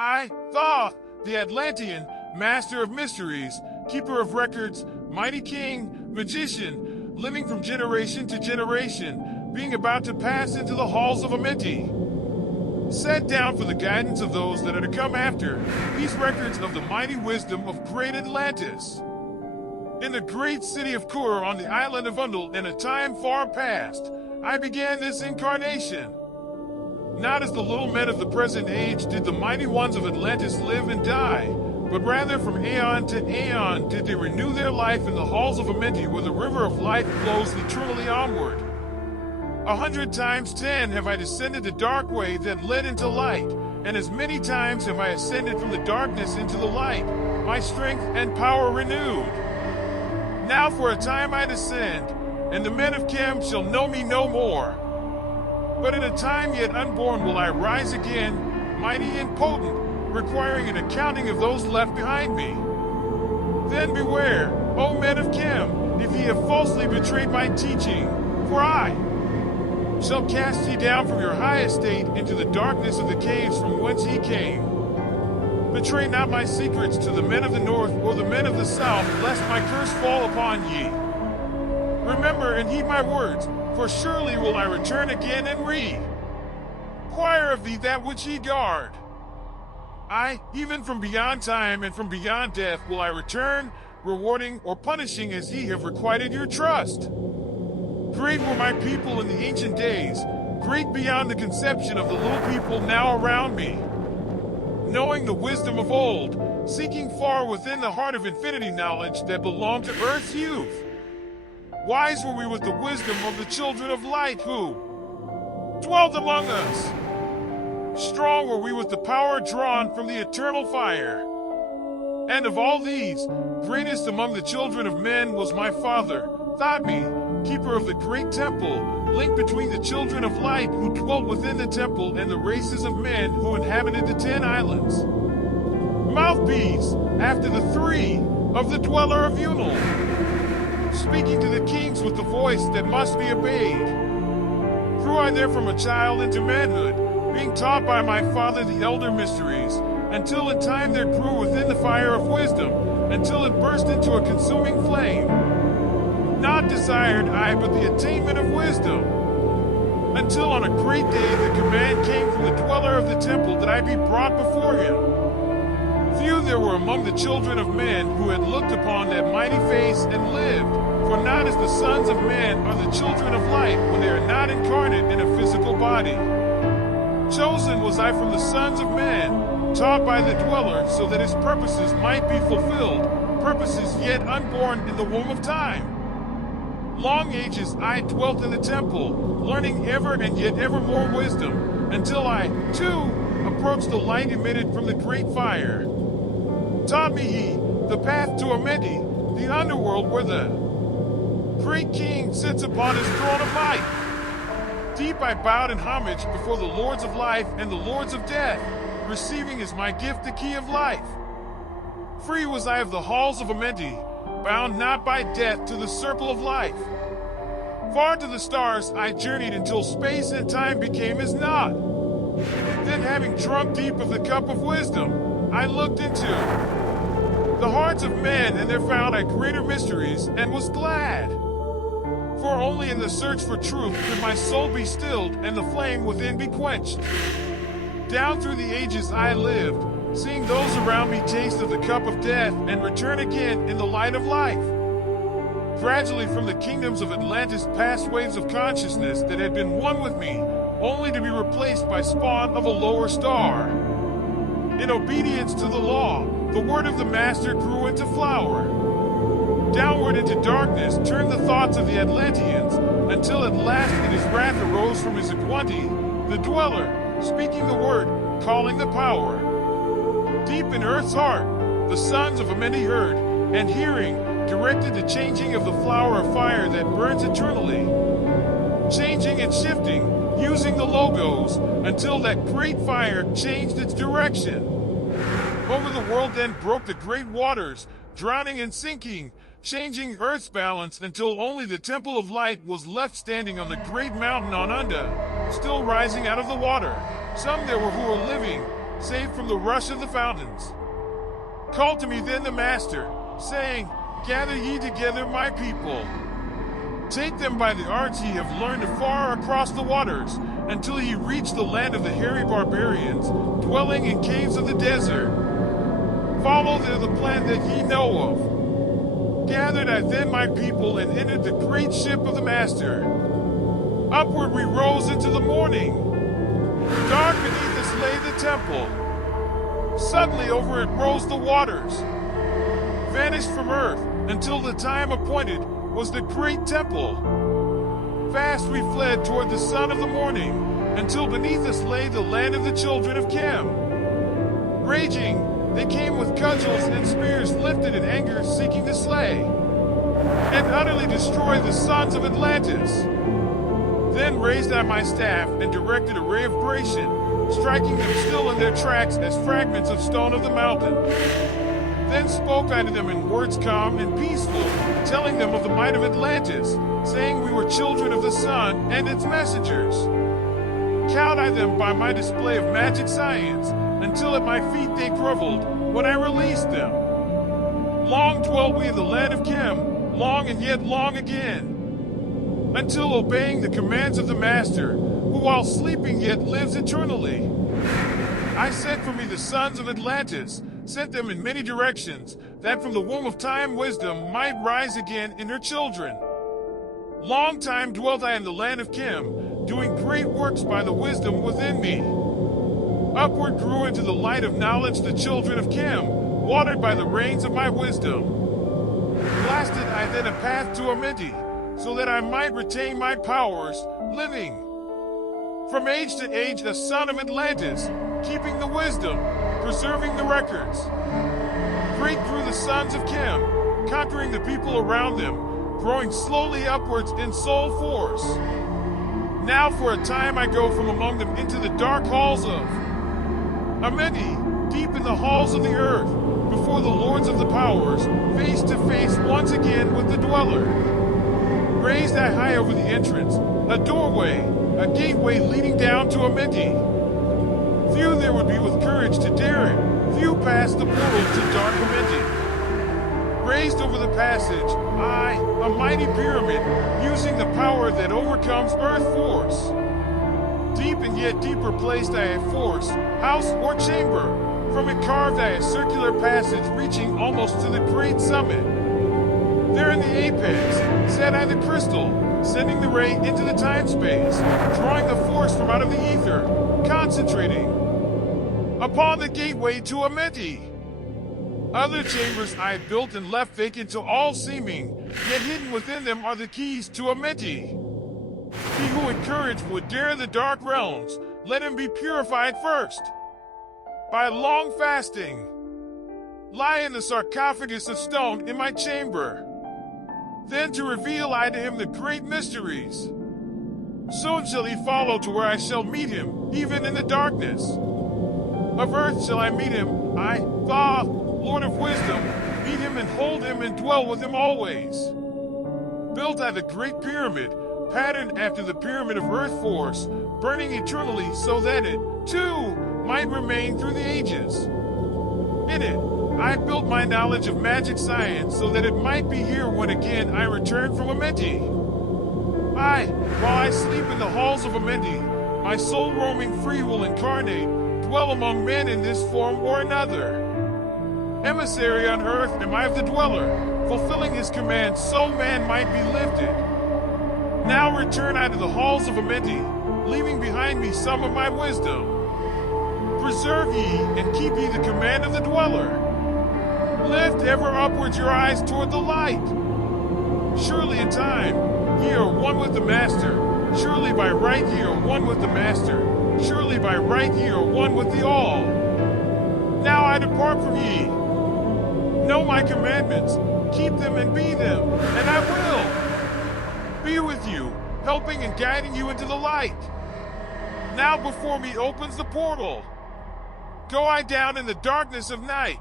I, Thoth the Atlantean, master of mysteries, keeper of records, mighty king, magician, living from generation to generation, being about to pass into the halls of Amenti, set down for the guidance of those that are to come after, these records of the mighty wisdom of great Atlantis. In the great city of Kur on the island of Undul in a time far past, I began this incarnation. Not as the little men of the present age did the mighty ones of Atlantis live and die, but rather from aeon to aeon did they renew their life in the halls of Amenti where the river of life flows eternally onward. 100 times 10 have I descended the dark way that led into light, and as many times have I ascended from the darkness into the light, my strength and power renewed. Now for a time I descend, and the men of Khem shall know me no more. But in a time yet unborn will I rise again, mighty and potent, requiring an accounting of those left behind me. Then beware, O men of Khem, if ye have falsely betrayed my teaching, for I shall cast ye down from your high estate into the darkness of the caves from whence ye came. Betray not my secrets to the men of the north or the men of the south, lest my curse fall upon ye. Remember and heed my words, for surely will I return again and require of thee that which ye guard. I, even from beyond time and from beyond death, will I return, rewarding or punishing as ye have requited your trust. Great were my people in the ancient days, great beyond the conception of the little people now around me. Knowing the wisdom of old, seeking far within the heart of infinity knowledge that belonged to earth's youth. Wise were we with the wisdom of the children of light who dwelt among us. Strong were we with the power drawn from the eternal fire. And of all these, greatest among the children of men was my father, Thoth, keeper of the great temple, linked between the children of light who dwelt within the temple and the races of men who inhabited the 10 islands. Mouthpiece, after the 3, of the dweller of Unal, speaking to the kings with the voice that must be obeyed. Grew I there from a child into manhood, being taught by my father the elder mysteries, until in time there grew within the fire of wisdom, until it burst into a consuming flame. Not desired I but the attainment of wisdom, until on a great day the command came from the dweller of the temple that I be brought before him. Few there were among the children of men who had looked upon that mighty face and lived, for not as the sons of men are the children of light when they are not incarnate in a physical body. Chosen was I from the sons of men, taught by the dweller so that his purposes might be fulfilled, purposes yet unborn in the womb of time. Long ages I dwelt in the temple, learning ever and yet ever more wisdom, until I, too, approached the light emitted from the great fire. Taught me he the path to Amenti, the underworld where the great king sits upon his throne of light. Deep I bowed in homage before the lords of life and the lords of death, receiving as my gift the key of life. Free was I of the halls of Amenti, bound not by death to the circle of life. Far to the stars I journeyed until space and time became as naught. Then having drunk deep of the cup of wisdom, I looked into the hearts of men, and there found I greater mysteries, and was glad. For only in the search for truth could my soul be stilled, and the flame within be quenched. Down through the ages I lived, seeing those around me taste of the cup of death, and return again in the light of life. Gradually from the kingdoms of Atlantis passed waves of consciousness that had been one with me, only to be replaced by spawn of a lower star. In obedience to the law, the word of the master grew into flower. Downward into darkness turned the thoughts of the Atlanteans, until at last in his wrath arose from his Aquanti, the dweller, speaking the word, calling the power. Deep in earth's heart, the sons of Amenti heard, and hearing, directed the changing of the flower of fire that burns eternally. Changing and shifting, using the logos, until that great fire changed its direction. Over the world then broke the great waters, drowning and sinking, changing Earth's balance until only the Temple of Light was left standing on the great mountain on Unda, still rising out of the water. Some there were who were living, save from the rush of the fountains. Called to me then the Master, saying, Gather ye together my people. Take them by the arts ye have learned afar across the waters, until ye reach the land of the hairy barbarians, dwelling in caves of the desert. Follow there the plan that ye know of. Gathered I then my people, and entered the great ship of the Master. Upward we rose into the morning. Dark beneath us lay the temple. Suddenly over it rose the waters, vanished from earth, until the time appointed was the great temple. Fast we fled toward the sun of the morning, until beneath us lay the land of the children of Khem. Raging, they came with cudgels and spears lifted in anger, seeking to slay and utterly destroy the sons of Atlantis. Then raised I my staff and directed a ray of Bracian, striking them still in their tracks as fragments of stone of the mountain. Then spoke I to them in words calm and peaceful, telling them of the might of Atlantis, saying we were children of the sun and its messengers. Cowed I them by my display of magic science, until at my feet they groveled, when I released them. Long dwelt we in the land of Khem, long and yet long again, until obeying the commands of the Master, who while sleeping yet lives eternally, I sent for me the sons of Atlantis, sent them in many directions, that from the womb of time wisdom might rise again in her children. Long time dwelt I in the land of Khem, doing great works by the wisdom within me. Upward grew into the light of knowledge the children of Khem, watered by the rains of my wisdom. Blasted I then a path to Amenti, so that I might retain my powers, living. From age to age a son of Atlantis, keeping the wisdom, preserving the records. Great grew the sons of Khem, conquering the people around them, growing slowly upwards in soul force. Now for a time I go from among them into the dark halls of Amenti, deep in the halls of the earth, before the lords of the powers, face to face once again with the dweller. Raised I high over the entrance, a doorway, a gateway leading down to Amenti. Few there would be with courage to dare it, few passed the portal to dark Amenti. Raised over the passage, I, a mighty pyramid, using the power that overcomes earth force. Deep and yet deeper placed I a force, house or chamber. From it carved I a circular passage reaching almost to the great summit. There in the apex set I the crystal, sending the ray into the time-space, drawing the force from out of the ether, concentrating upon the gateway to Amenti. Other chambers I have built and left vacant to all seeming, yet hidden within them are the keys to Amenti. He who in courage would dare the dark realms, let him be purified first. By long fasting, lie in the sarcophagus of stone in my chamber. Then to reveal I to him the great mysteries. Soon shall he follow to where I shall meet him, even in the darkness. Of earth shall I meet him, I, Thoth, Lord of wisdom, meet him and hold him and dwell with him always. Built I the great pyramid, patterned after the pyramid of earth force, burning eternally so that it, too, might remain through the ages. In it, I built my knowledge of magic science so that it might be here when again I return from Amenti. I, while I sleep in the halls of Amenti, my soul roaming free will incarnate, dwell among men in this form or another. Emissary on earth am I of the dweller, fulfilling his commands so man might be lifted. Now return I to the halls of Amenti, leaving behind me some of my wisdom. Preserve ye and keep ye the command of the dweller. Lift ever upwards your eyes toward the light. Surely in time ye are one with the Master. Surely by right ye are one with the Master. Surely by right ye are one with the All. Now I depart from ye. Know my commandments, keep them and be them, and I will be with you, helping and guiding you into the light. Now before me opens the portal. Go I down in the darkness of night.